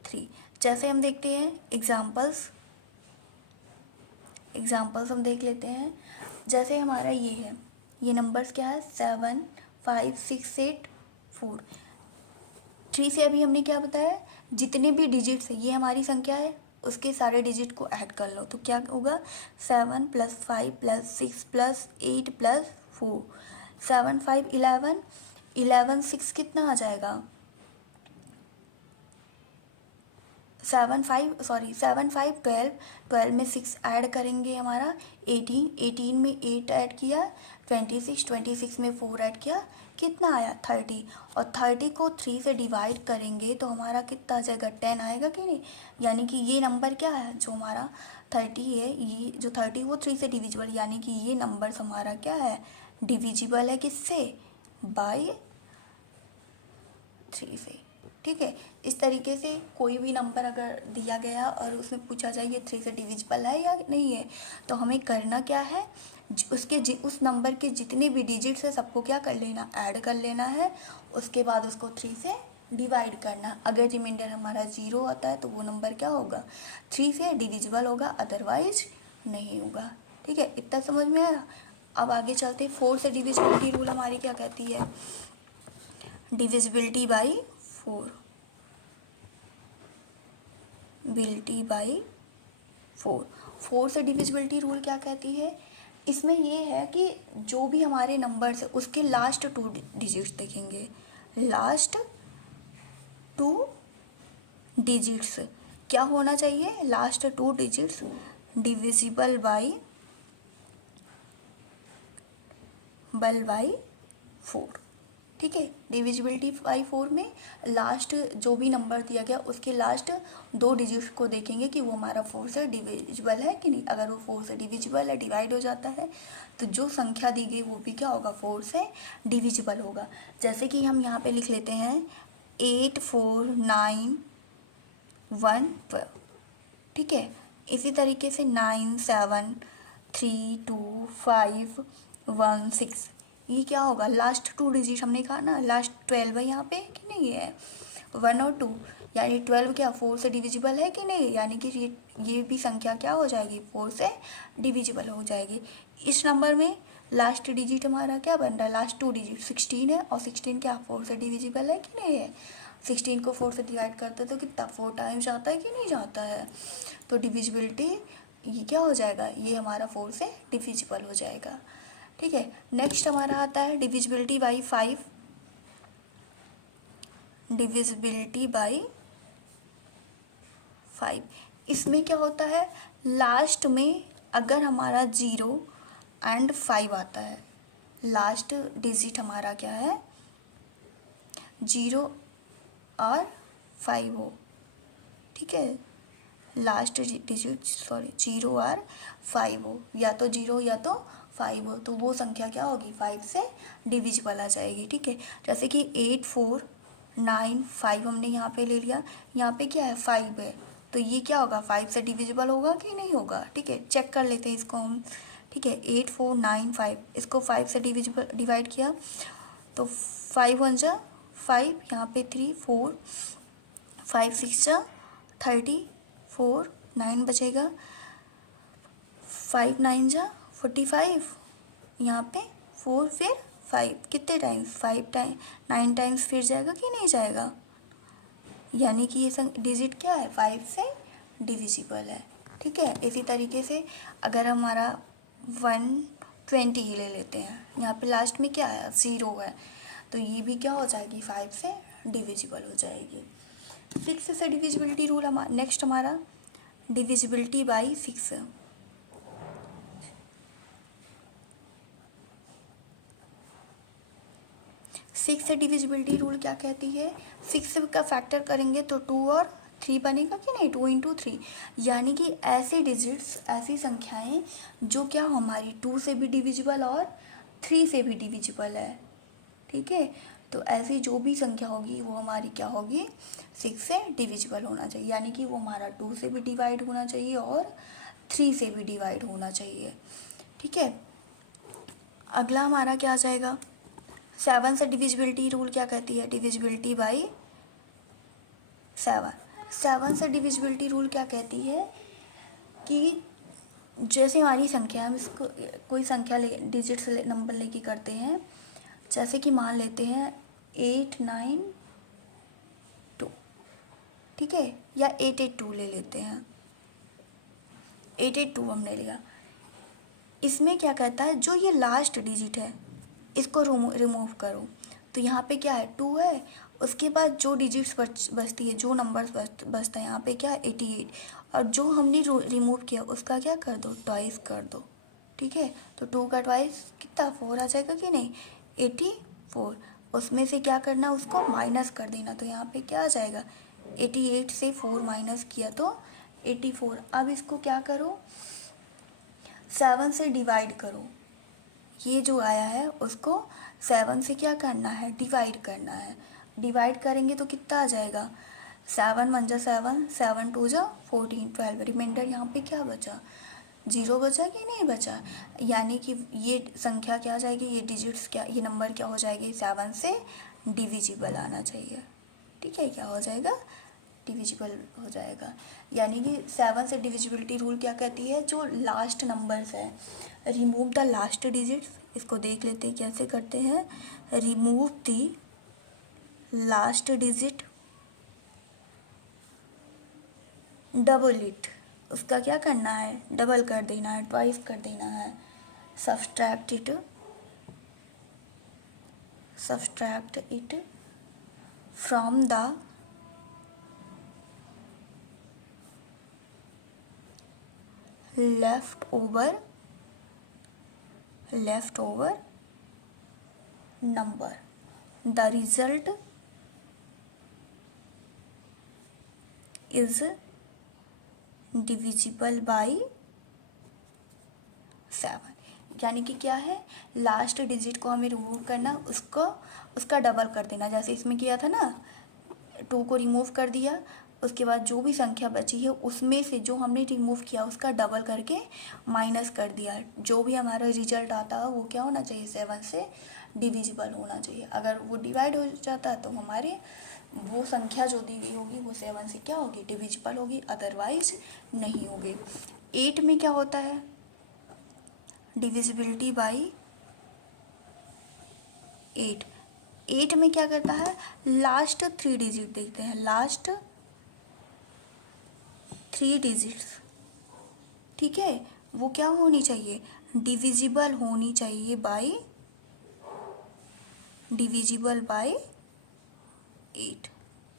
3। जैसे हम देखते हैं एग्जाम्पल्स हम देख लेते हैं। जैसे हमारा ये है, ये नंबर्स क्या है 7 5 6 8 4। 3 से अभी हमने क्या बताया, जितने भी डिजिट्स है ये हमारी संख्या है उसके सारे डिजिट को ऐड कर लो, तो क्या होगा 7 + 5 + 6 + 8 + 4। 7 5 11, 11 6 कितना आ जाएगा, 7 5 12, 12 में 6 ऐड करेंगे हमारा 18, 18 में 8 ऐड किया 26, 26 में 4 ऐड किया कितना आया 30, और 30 को 3 से डिवाइड करेंगे तो हमारा कितना आ जाएगा 10 आएगा कि नहीं। यानी कि ये नंबर क्या है, जो हमारा 30 है, ये जो 30 वो 3 से डिविजिबल, यानी कि ये नंबर हमारा क्या है, डिविजिबल है किससे, बाई 3 से। ठीक है, इस तरीके से कोई भी नंबर अगर दिया गया और उसमें पूछा जाए ये 3 से डिविजिबल है या नहीं है, तो हमें करना क्या है, उस नंबर के जितने भी डिजिट्स है सबको क्या कर लेना, ऐड कर लेना है। उसके बाद उसको 3 से डिवाइड करना। अगर रिमाइंडर हमारा 0 आता है तो वो नंबर क्या होगा, 3 से डिविजिबल होगा, अदरवाइज नहीं होगा। ठीक है, इतना समझ में आया। अब आगे चलते, 4 से डिविजिबिलिटी रूल हमारी क्या कहती है, डिविजिबिलिटी बाई 4। 4 से डिविजिबिलिटी रूल क्या कहती है, इसमें ये है कि जो भी हमारे नंबर्स है उसके लास्ट 2 डिजिट्स देखेंगे, लास्ट 2 डिजिट्स क्या होना चाहिए, लास्ट 2 डिजिट्स डिविजिबल बाई 4। ठीक है, डिविजिबिलिटी बाई 4 में लास्ट जो भी नंबर दिया गया उसके लास्ट 2 डिजिट्स को देखेंगे कि वो हमारा 4 से डिविजिबल है कि नहीं। अगर वो 4 से डिविजिबल है, डिवाइड हो जाता है, तो जो संख्या दी गई वो भी क्या होगा, 4 से डिविजिबल होगा। जैसे कि हम यहाँ पे लिख लेते हैं 8 4 9 1 12। ठीक है, इसी तरीके से 9 7 3 2 5 1 6, ये क्या होगा, लास्ट 2 डिजिट हमने कहा ना, लास्ट 12 है यहाँ पे कि नहीं है, 1 और 2, यानी 12 क्या 4 से डिविजिबल है कि नहीं, यानी कि ये भी संख्या क्या हो जाएगी, 4 से डिविजिबल हो जाएगी। इस नंबर में लास्ट डिजिट हमारा क्या बन रहा है, लास्ट 2 डिजिट 16 है, और 16 क्या 4 से डिविजिबल है कि नहीं है। 16 को 4 से डिवाइड करते तो कितना 4 टाइम्स जाता है कि नहीं जाता है, तो डिविजिबिलिटी ये क्या हो जाएगा, ये हमारा 4 से डिविजिबल हो जाएगा। ठीक है, नेक्स्ट हमारा आता है डिविजिबिलिटी बाई 5। डिविजिबिलिटी बाई 5, इसमें क्या होता है, लास्ट में अगर हमारा 0 एंड 5 आता है, लास्ट डिजिट हमारा क्या है 0 और 5 हो, ठीक है, लास्ट डिजिट जीरो और 5 हो, या तो 0 या तो 5 हो, तो वो संख्या क्या होगी 5 से डिविजिबल आ जाएगी। ठीक है, जैसे कि 8 4 9 5 हमने यहाँ पे ले लिया, यहाँ पे क्या है 5 है, तो ये क्या होगा 5 से डिविजिबल होगा कि नहीं होगा। ठीक है, चेक कर लेते हैं इसको हम। ठीक है, 8 4 9 5, इसको 5 से डिवाइड किया तो 5 1 जा 5, यहाँ पे 3 4 5 6 जा 34, 9 बचेगा, 5 9 जा 45, यहाँ पे 4 फिर 5, कितने टाइम्स 5 टाइम 9 टाइम्स फिर जाएगा कि नहीं जाएगा, यानी कि ये डिजिट क्या है 5 से डिविजिबल है। ठीक है, इसी तरीके से अगर हमारा 120 ही ले लेते हैं, यहाँ पे लास्ट में क्या है 0 है, तो ये भी क्या हो जाएगी 5 से डिविजिबल हो जाएगी। 6 से डिविजिबिलिटी रूल नेक्स्ट हमारा डिविजिबिलिटी बाई 6। 6 से डिविजिबिलिटी रूल क्या कहती है, 6 का फैक्टर करेंगे तो 2 और 3 बनेगा कि नहीं, 2 × 3, यानी कि ऐसे डिजिट्स, ऐसी संख्याएं जो क्या हमारी 2 से भी डिविजिबल और 3 से भी डिविजिबल है। ठीक है, तो ऐसी जो भी संख्या होगी वो हमारी क्या होगी 6 से डिविजिबल होना चाहिए, यानी कि वो हमारा 2 से भी डिवाइड होना चाहिए और 3 से भी डिवाइड होना चाहिए। ठीक है, अगला हमारा क्या आ जाएगा, 7 से डिविजिबिलिटी रूल क्या कहती है, डिविजिबिलिटी बाई 7। 7 से डिविजिबिलिटी रूल क्या कहती है कि जैसे हमारी संख्या, हम इसको कोई संख्या डिजिट्स नंबर लेके करते हैं, जैसे कि मान लेते हैं 8 9 2, ठीक है, या 8 8 2 ले लेते हैं, 8 8 2 हमने लिया। इसमें क्या कहता है, जो ये लास्ट डिजिट है इसको रिमूव करो, तो यहाँ पे क्या है 2 है, उसके बाद जो डिजिट्स बचती है, जो नंबर्स बचता है यहाँ पे क्या है 88, और जो हमने रिमूव किया उसका क्या कर दो, ट्वाइस कर दो। ठीक है, तो 2 का ट्वाइस कितना 4 आ जाएगा कि नहीं, 84, उसमें से क्या करना, उसको माइनस कर देना, तो यहाँ पे क्या आ जाएगा 88 से 4 माइनस किया तो 84। अब इसको क्या करो 7 से डिवाइड करो, ये जो आया है उसको 7 से क्या करना है, डिवाइड करना है। डिवाइड करेंगे तो कितना आ जाएगा, 7 1 जा 7, 7 2 जा 14, 12, रिमाइंडर यहाँ पे क्या बचा, 0 बचा कि नहीं बचा, यानी कि ये संख्या क्या आ जाएगी, ये डिजिट्स क्या, ये नंबर क्या हो जाएगी 7 से डिविजिबल आना चाहिए। ठीक है, क्या हो जाएगा डिविजिबल हो जाएगा, यानी कि 7 से डिविजिबिलिटी रूल क्या कहती है, जो लास्ट नंबर्स है, रिमूव द लास्ट डिजिट्स, इसको देख लेते हैं कैसे करते हैं, remove the last digit, double it, उसका क्या करना है, डबल कर देना है, ट्वाइस कर देना है, subtract it from the left over number, the result is divisible by 7, यानी कि क्या है, लास्ट डिजिट को हमें रिमूव करना, उसका डबल कर देना, जैसे इसमें किया था ना, 2 को रिमूव कर दिया, उसके बाद जो भी संख्या बची है उसमें से जो हमने रिमूव किया उसका डबल करके माइनस कर दिया, जो भी हमारा रिजल्ट आता है वो क्या होना चाहिए 7 से डिविजिबल होना चाहिए। अगर वो डिवाइड हो जाता है तो हमारे वो संख्या जो दी गई होगी वो 7 से क्या होगी डिविजिबल होगी, अदरवाइज नहीं होगी। 8 में क्या होता है, डिविजिबिलिटी बाई 8। 8 में क्या करता है, लास्ट 3 डिजिट देखते हैं, लास्ट 3 डिजिट्स, ठीक है, वो क्या होनी चाहिए, डिविजिबल होनी चाहिए बाई 8।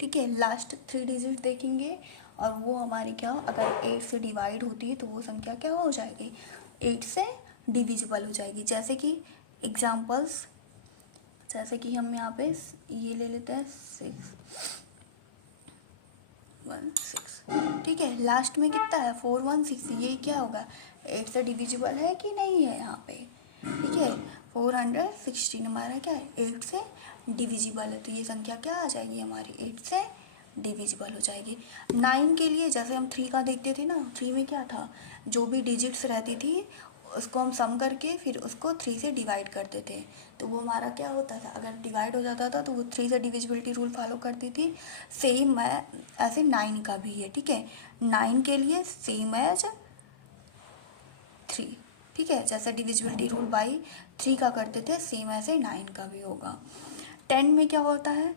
ठीक है, लास्ट 3 डिजिट देखेंगे और वो हमारी क्या, अगर 8 से डिवाइड होती है तो वो संख्या क्या हो जाएगी 8 से डिविजिबल हो जाएगी। जैसे कि एग्जांपल्स, जैसे कि हम यहाँ पे ये ले लेते हैं 6 1 6, ठीक है, लास्ट में कितना है 416, ये क्या होगा 8 से डिविजिबल है कि नहीं है यहाँ पे। ठीक है, 416 हमारा क्या है 8 से डिविजिबल है, तो ये संख्या क्या आ जाएगी हमारी 8 से डिविजिबल हो जाएगी। 9 के लिए जैसे हम 3 का देखते थे ना, 3 में क्या था, जो भी डिजिट्स रहती थी उसको हम सम करके फिर उसको 3 से डिवाइड करते थे, तो वो हमारा क्या होता था, अगर डिवाइड हो जाता था तो वो 3 से डिविजिबिलिटी रूल फॉलो करती थी। सेम है ऐसे 9 का भी है। ठीक है, 9 के लिए सेम एज 3। ठीक है, जैसे डिविजिबिलिटी रूल बाई 3 का करते थे सेम ऐसे 9 का भी होगा। 10 में क्या होता है,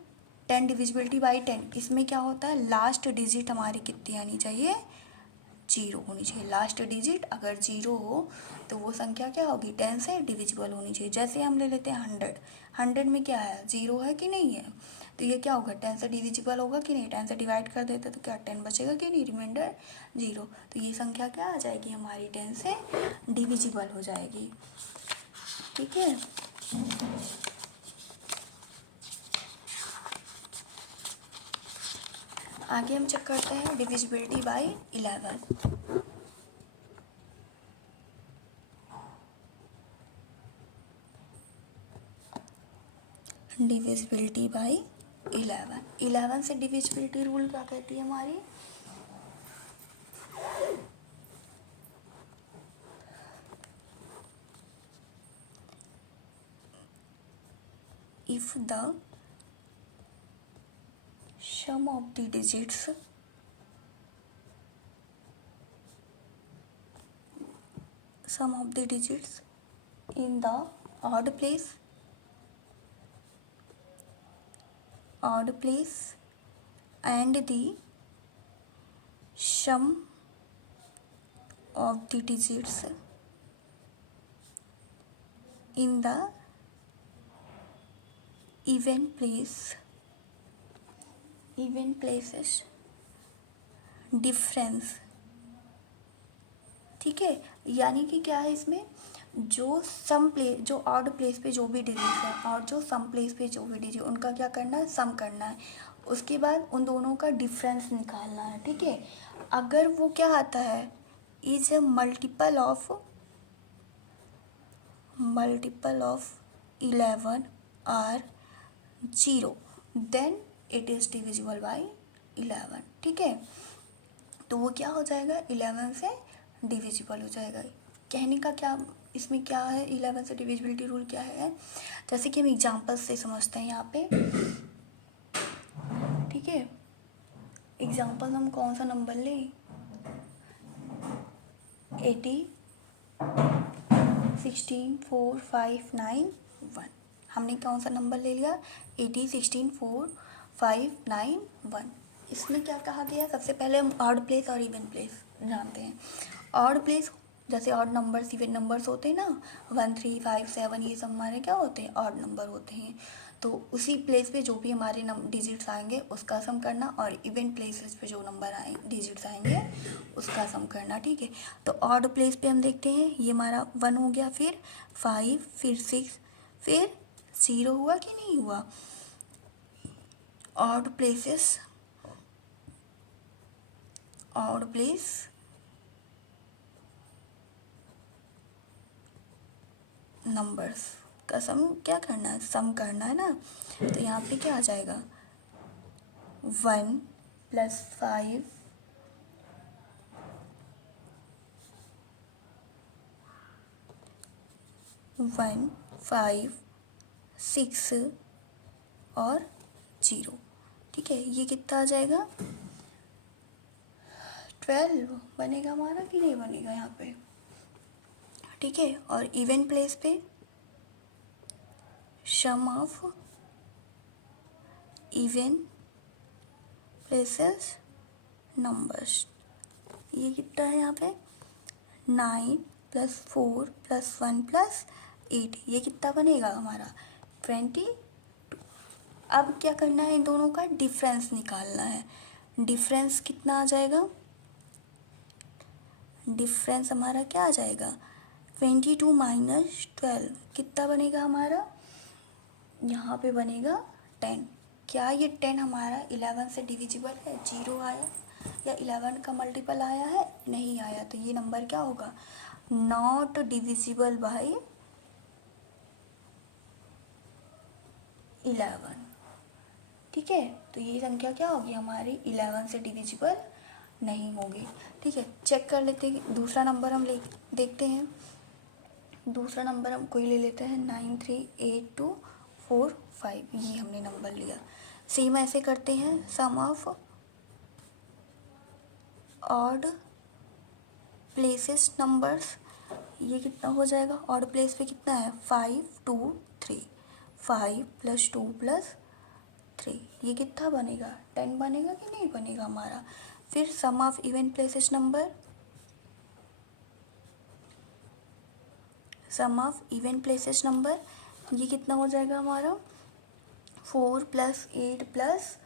10 डिविजिबिलिटी बाई 10, इसमें क्या होता है लास्ट डिजिट हमारी कितनी आनी चाहिए 0 होनी चाहिए। लास्ट डिजिट अगर 0 हो तो वो संख्या क्या होगी 10 से डिविजिबल होनी चाहिए। जैसे हम ले लेते हैं 100, 100 में क्या है 0 है कि नहीं है, तो ये क्या होगा 10 से डिविजिबल होगा कि नहीं, 10 से डिवाइड कर देते तो क्या 10 बचेगा कि नहीं, रिमाइंडर 0, तो ये संख्या क्या आ जाएगी हमारी 10 से डिविजिबल हो जाएगी। ठीक है, आगे हम चेक करते हैं डिविजिबिलिटी बाई 11। डिविजिबिलिटी बाई 11, 11 से डिविजिबिलिटी रूल क्या कहती है हमारी, if the sum of the digits in the odd place and the sum of the digits in the even places difference. ठीक है, यानी कि क्या है इसमें, जो ऑड प्लेस पे जो भी डिजिट है और जो सम प्लेस पे जो भी डिजिट, उनका क्या करना है सम करना है, उसके बाद उन दोनों का डिफरेंस निकालना है। ठीक है, अगर वो क्या आता है इज ए मल्टीपल ऑफ 11 और 0 then it is divisible by 11। ठीक है, तो वो क्या हो जाएगा 11 से डिविजिबल हो जाएगा। कहने का क्या इसमें क्या है, 11 से डिविजिबिलिटी रूल क्या है, जैसे कि हम एग्जांपल्स से समझते हैं यहाँ पे। ठीक है, एग्जांपल हम कौन सा नंबर लें, 80 16 4 5 9 1, हमने कौन सा नंबर ले लिया 80 16 4 5 9 1। इसमें क्या कहा गया, सबसे पहले हम ऑड प्लेस और इवन प्लेस जानते हैं। ऑड प्लेस जैसे ऑड नंबर्स इवन नंबर्स होते हैं ना, 1 3 5 7, ये सब हमारे क्या होते हैं ऑड नंबर होते हैं, तो उसी प्लेस पे जो भी हमारे डिजिट्स आएंगे उसका सम करना, और इवन प्लेसेस पे जो नंबर आए डिजिट्स आएंगे उसका सम करना। ठीक है, तो ऑड प्लेस पे हम देखते हैं ये हमारा 1 हो गया, फिर 5, फिर 6, फिर 0 हुआ कि नहीं हुआ। ऑड प्लेस नंबर्स का सम क्या करना है, सम करना है ना, तो यहाँ पे क्या आ जाएगा 1 + 5 1 5 6 और 0। ठीक है, ये कितना आ जाएगा 12 बनेगा हमारा कि नहीं बनेगा यहाँ पे। ठीक है, और इवन प्लेस पे सम ऑफ इवन प्लेसेस नंबर्स, ये कितना है यहाँ पे 9 + 4 + 1 + 8, ये कितना बनेगा हमारा 22। अब क्या करना है, इन दोनों का डिफरेंस निकालना है। डिफरेंस कितना आ जाएगा, डिफरेंस हमारा क्या आ जाएगा 22 - 12, कितना बनेगा हमारा यहाँ पे बनेगा 10। क्या ये 10 हमारा 11 से डिविजिबल है, 0 आया, या 11 का मल्टीपल आया है, नहीं आया, तो ये नंबर क्या होगा, नॉट डिविजिबल बाय 11। ठीक है, तो ये संख्या क्या होगी हमारी 11 से डिविजिबल नहीं होगी। ठीक है, चेक कर लेते हैं। दूसरा नंबर हम देखते हैं। दूसरा नंबर हम कोई ले लेते हैं 938245, ये हमने नंबर लिया। सेम ऐसे करते हैं, सम ऑफ ऑड प्लेसेस नंबर्स, ये कितना हो जाएगा, ऑड प्लेस पे कितना है 5 2 3, 5 + 2 + 3, ये कितना बनेगा 10 बनेगा कि नहीं बनेगा हमारा। फिर sum of even places number, sum of even places number, ये कितना हो जाएगा हमारा 4 + 8 +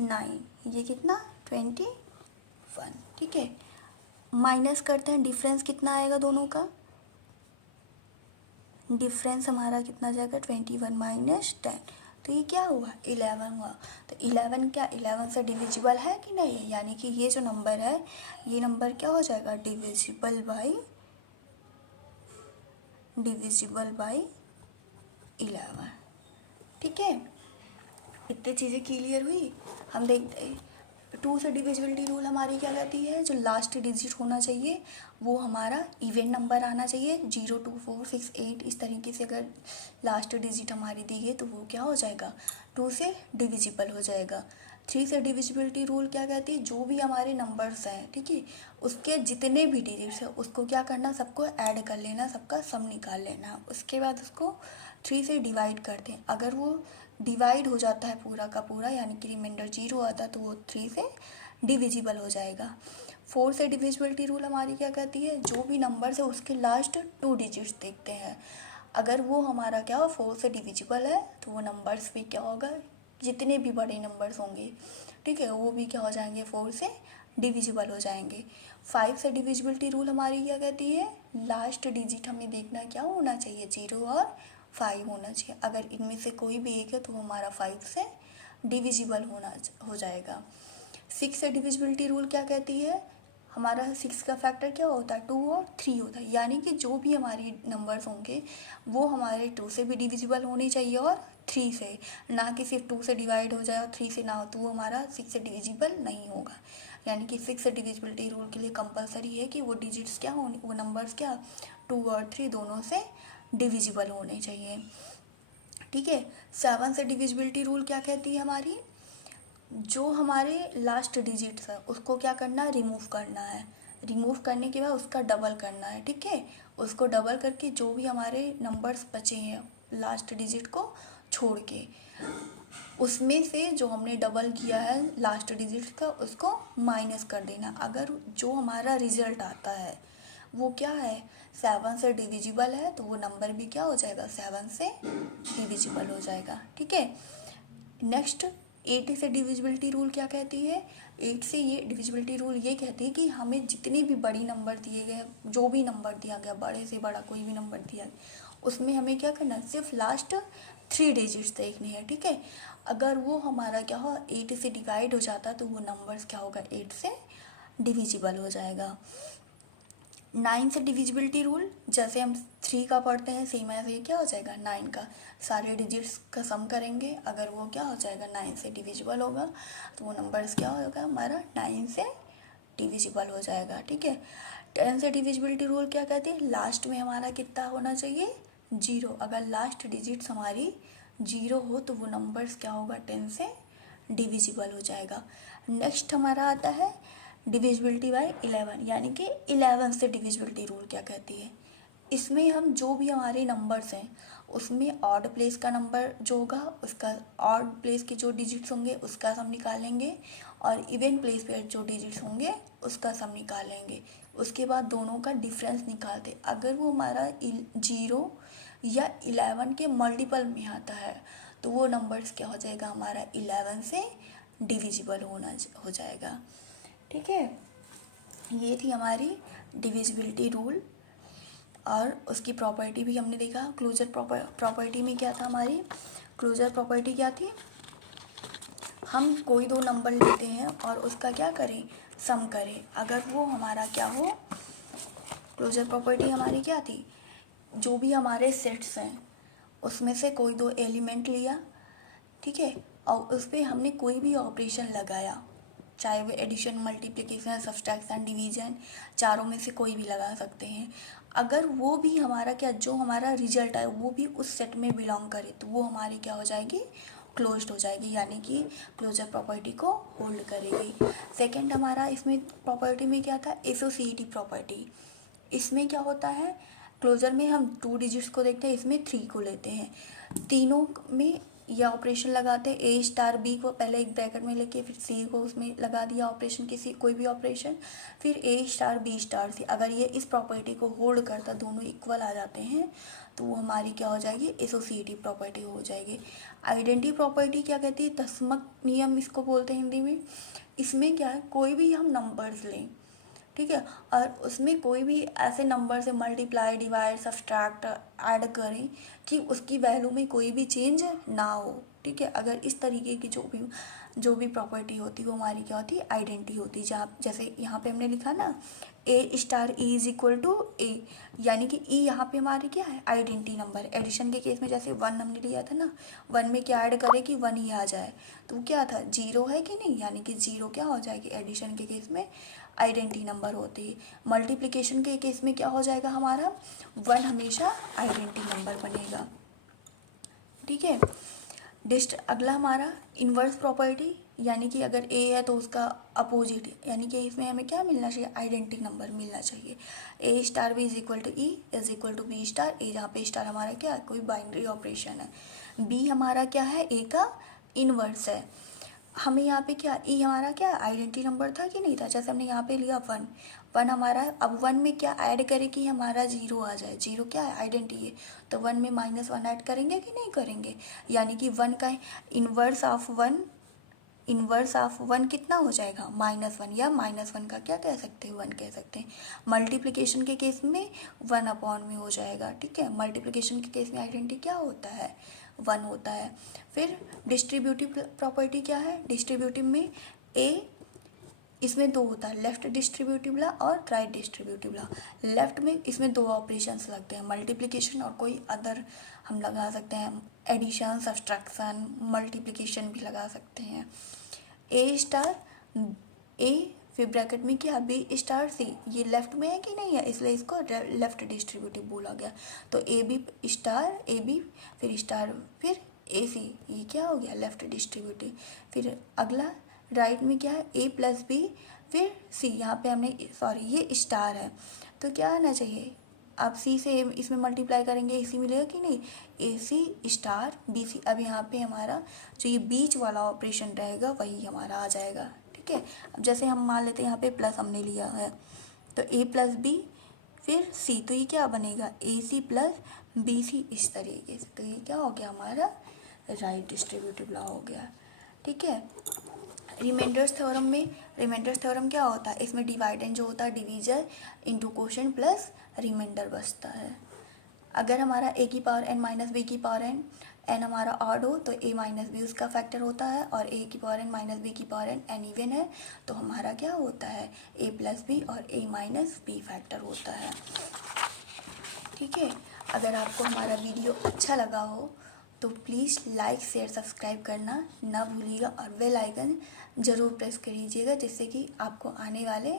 9, ये कितना 21। ठीक है, माइनस करते हैं, डिफरेंस कितना आएगा दोनों का, डिफरेंस हमारा कितना जाएगा 21 - 10, तो ये क्या हुआ 11 हुआ। तो 11 क्या 11 से डिविजिबल है कि नहीं है, यानी कि ये जो नंबर है ये नंबर क्या हो जाएगा डिविजिबल बाई 11। ठीक है, इतनी चीज़ें क्लियर हुई। हम देखते 2 से डिविजिबिलिटी रूल हमारी क्या कहती है, जो लास्ट डिजिट होना चाहिए वो हमारा इवन नंबर आना चाहिए, 0 2 4 6 8 इस तरीके से अगर लास्ट डिजिट हमारी दी है तो वो क्या हो जाएगा 2 से डिविजिबल हो जाएगा। 3 से डिविजिबिलिटी रूल क्या कहती है, जो भी हमारे नंबर्स हैं, ठीक है, उसके जितने भी डिजिट्स हैं उसको क्या करना, सबको ऐड कर लेना, सबका सम निकाल लेना, उसके बाद उसको 3 से डिवाइड करते हैं। अगर वो डिवाइड हो जाता है पूरा का पूरा, यानी कि रिमाइंडर 0 आता है, तो वो 3 से डिविजिबल हो जाएगा। 4 से डिविजिबिलिटी रूल हमारी क्या कहती है, जो भी नंबर्स है उसके लास्ट 2 डिजिट्स देखते हैं, अगर वो हमारा क्या हो 4 से डिविजिबल है तो वो नंबर्स भी क्या होगा, जितने भी बड़े नंबर्स होंगे, ठीक है, वो भी क्या हो जाएंगे 4 से डिविजिबल हो जाएंगे। 5 से डिविजिबिलिटी रूल हमारी क्या कहती है, लास्ट डिजिट हमें देखना क्या होना चाहिए 0 और 5 होना चाहिए, अगर इनमें से कोई भी एक है तो वो हमारा 5 से डिविजिबल हो जाएगा। 6 से डिविजिबिलिटी रूल क्या कहती है, हमारा 6 का फैक्टर क्या होता है 2 और 3 होता है, यानी कि जो भी हमारे नंबर्स होंगे वो हमारे 2 से भी डिविजिबल होने चाहिए और 3 से, ना कि सिर्फ 2 से डिवाइड हो जाए और 3 से ना हो, तो वो हमारा 6 से डिविजिबल नहीं होगा। यानी कि 6 से डिविजिबिलिटी रूल के लिए कंपलसरी है कि वो डिजिट्स क्या होने, वो नंबर्स क्या 2 और 3 दोनों से डिविजिबल होने चाहिए। ठीक है, 7 से डिविजिबिलिटी रूल क्या कहती है हमारी, जो हमारे लास्ट डिजिट्स है उसको क्या करना है, रिमूव करना है, रिमूव करने के बाद उसका डबल करना है। ठीक है, उसको डबल करके जो भी हमारे नंबर्स बचे हैं लास्ट डिजिट को छोड़ के, उसमें से जो हमने डबल किया है लास्ट डिजिट का उसको माइनस कर देना। अगर जो हमारा रिजल्ट आता है वो क्या है 7 से डिविजिबल है तो वो नंबर भी क्या हो जाएगा 7 से डिविजिबल हो जाएगा। ठीक है, नेक्स्ट 8 से डिविजिबिलिटी रूल क्या कहती है, 8 से ये डिविजिबिलिटी रूल ये कहती है कि हमें जितने भी बड़ी नंबर दिए गए, जो भी नंबर दिया गया, बड़े से बड़ा कोई भी नंबर दिया गया, उसमें हमें क्या करना है, सिर्फ लास्ट 3 डिजिट्स देखने हैं। ठीक है, अगर वो हमारा क्या हो 8 से डिवाइड हो जाता तो वो नंबर्स क्या होगा 8 से डिविजिबल हो जाएगा। 9 से डिविजिबिलिटी रूल, जैसे हम 3 का पढ़ते हैं सेम ऐसे क्या हो जाएगा 9 का, सारे डिजिट्स का सम करेंगे, अगर वो क्या हो जाएगा 9 से डिविजिबल होगा तो वो नंबर्स क्या होगा हमारा 9 से डिविजिबल हो जाएगा। ठीक है, 10 से डिविजिबिलिटी रूल क्या कहते हैं, लास्ट में हमारा कितना होना चाहिए 0, अगर लास्ट डिजिट्स हमारी 0 हो तो वो नंबर्स क्या होगा 10 से डिविजिबल हो जाएगा। नेक्स्ट हमारा आता है डिविजिबिलिटी बाय 11, यानी कि 11 से डिविजिबिलिटी रूल क्या कहती है, इसमें हम जो भी हमारे नंबर्स हैं उसमें ऑड प्लेस का नंबर जो होगा उसका, ऑड प्लेस के जो डिजिट्स होंगे उसका सम निकालेंगे और इवन प्लेस पे जो डिजिट्स होंगे उसका सम निकालेंगे, उसके बाद दोनों का डिफरेंस निकालते, अगर वो हमारा 0 या 11 के मल्टीपल में आता है तो वो नंबर्स क्या हो जाएगा हमारा 11 से डिविजिबल हो जाएगा। ठीक है, ये थी हमारी डिविजिबिलिटी रूल और उसकी प्रॉपर्टी भी हमने देखा। क्लोजर प्रॉपर्टी में क्या था हमारी, क्लोजर प्रॉपर्टी क्या थी, हम कोई दो नंबर लेते हैं और उसका क्या करें, सम करें। अगर वो हमारा क्या हो, क्लोजर प्रॉपर्टी हमारी क्या थी, जो भी हमारे सेट्स हैं उसमें से कोई दो एलिमेंट लिया, ठीक है, और उस पर हमने कोई भी ऑपरेशन लगाया, चाहे वो एडिशन, मल्टीप्लिकेशन, सब्सट्रैक्शन, डिवीजन, चारों में से कोई भी लगा सकते हैं। अगर वो भी हमारा क्या, जो हमारा रिजल्ट है वो भी उस सेट में बिलोंग करे तो वो हमारी क्या हो जाएगी, क्लोज्ड हो जाएगी, यानी कि क्लोजर प्रॉपर्टी को होल्ड करेगी। सेकंड हमारा इसमें प्रॉपर्टी में क्या था, एसोसिएटिव प्रॉपर्टी। इसमें क्या होता है, क्लोजर में हम 2 डिजिट्स को देखते हैं, इसमें 3 को लेते हैं, तीनों में यह ऑपरेशन लगाते हैं। ए स्टार बी को पहले एक ब्रैकेट में लेके फिर सी को उसमें लगा दिया ऑपरेशन, किसी कोई भी ऑपरेशन, फिर ए स्टार बी स्टार सी। अगर ये इस प्रॉपर्टी को होल्ड करता, दोनों इक्वल आ जाते हैं, तो वो हमारी क्या हो जाएगी, एसोसिएटिव प्रॉपर्टी हो जाएगी। आइडेंटिटी प्रॉपर्टी क्या कहती है, तस्मक नियम इसको बोलते हैं हिंदी में। इसमें क्या है, कोई भी हम नंबर्स लें, ठीक है, और उसमें कोई भी ऐसे नंबर से मल्टीप्लाई, डिवाइड, सब्सट्रैक्ट, ऐड करें कि उसकी वैल्यू में कोई भी चेंज ना हो, ठीक है। अगर इस तरीके की जो भी प्रॉपर्टी होती है वो हमारी क्या होती है, आइडेंटिटी होती है। जहाँ जैसे यहाँ पे हमने लिखा ना, A star E is equal to A, यानी कि ई यहाँ पे हमारी क्या है, आइडेंटिटी नंबर। एडिशन के केस में जैसे 1 हमने लिया था ना, 1 में क्या ऐड करें कि 1 ही आ जाए, तो वो क्या था, 0 है कि नहीं, यानी कि 0 क्या हो जाएगी, एडिशन के केस में आइडेंटिटी नंबर होती है। मल्टीप्लिकेशन के केस में क्या हो जाएगा हमारा, 1 हमेशा आइडेंटिटी नंबर बनेगा, ठीक है। अगला हमारा इन्वर्स प्रॉपर्टी, यानी कि अगर ए है तो उसका अपोजिट, यानी कि इसमें हमें क्या मिलना चाहिए, आइडेंटिटी नंबर मिलना चाहिए। A star B is equal to E is equal to B star A, जहाँ पे स्टार हमारा क्या है, कोई बाइनरी ऑपरेशन है। बी हमारा क्या है, ए का इन्वर्स है। हमें यहाँ पे क्या, ई हमारा क्या आइडेंटिटी नंबर था कि नहीं था, जैसे हमने यहाँ पे लिया 1 हमारा है। अब 1 में क्या ऐड करें कि हमारा 0 आ जाए, 0 क्या है, आइडेंटिटी है, तो 1 में -1 ऐड करेंगे कि नहीं करेंगे, यानी कि 1 का इन्वर्स ऑफ 1 कितना हो जाएगा, -1, या -1 का क्या कह सकते हैं, 1 कह सकते हैं। मल्टीप्लिकेशन के केस में 1 में हो जाएगा, ठीक है। मल्टीप्लिकेशन के केस में आइडेंटिटी क्या होता है, 1 होता है। फिर डिस्ट्रीब्यूटिव प्रॉपर्टी क्या है, डिस्ट्रीब्यूटिव में ए, इसमें 2 होता है, लेफ्ट डिस्ट्रीब्यूटिव ला और राइट डिस्ट्रीब्यूटिव ला। लेफ्ट में इसमें 2 ऑपरेशंस लगते हैं, मल्टीप्लिकेशन और कोई अदर हम लगा सकते हैं, एडिशन, सब्सट्रैक्शन, मल्टीप्लिकेशन भी लगा सकते हैं। ए स्टार ए, फिर ब्रैकेट में क्या, बी स्टार सी, ये लेफ्ट में है कि नहीं है, इसलिए इसको लेफ्ट डिस्ट्रीब्यूटिव बोला गया। तो A B star, A B फिर स्टार फिर ए सी, ये क्या हो गया, लेफ्ट डिस्ट्रीब्यूटिव। फिर अगला राइट में क्या है, ए प्लस बी फिर सी, यहाँ पे हमने सॉरी ये स्टार है, तो क्या आना चाहिए, आप सी से इसमें मल्टीप्लाई करेंगे, ए सी मिलेगा कि नहीं, ए सी स्टार बी सी। अब यहाँ पे हमारा जो ये बीच वाला ऑपरेशन रहेगा वही हमारा आ जाएगा, ठीक है। अब जैसे हम मान लेते हैं यहाँ पे प्लस हमने लिया है, तो ए प्लस बी फिर सी, तो ये क्या बनेगा, ए सी प्लस बी सी, इस तरीके से। तो ये क्या हो गया हमारा, राइट डिस्ट्रीब्यूटिव लॉ हो गया, ठीक है। रिमाइंडर्स थ्योरम क्या होता है, इसमें डिवाइडेंड जो होता है, division into quotient plus remainder बचता है। अगर हमारा ए की पावर n माइनस बी की पावर n हमारा ऑड हो तो a माइनस बी उसका फैक्टर होता है, और a की पावर n माइनस बी की पावर n इवन है तो हमारा क्या होता है, a प्लस बी और a माइनस बी फैक्टर होता है, ठीक है। अगर आपको हमारा वीडियो अच्छा लगा हो तो प्लीज़ लाइक शेयर सब्सक्राइब करना ना भूलिएगा, और बेल आइकन ज़रूर प्रेस करिएगा, जिससे कि आपको आने वाले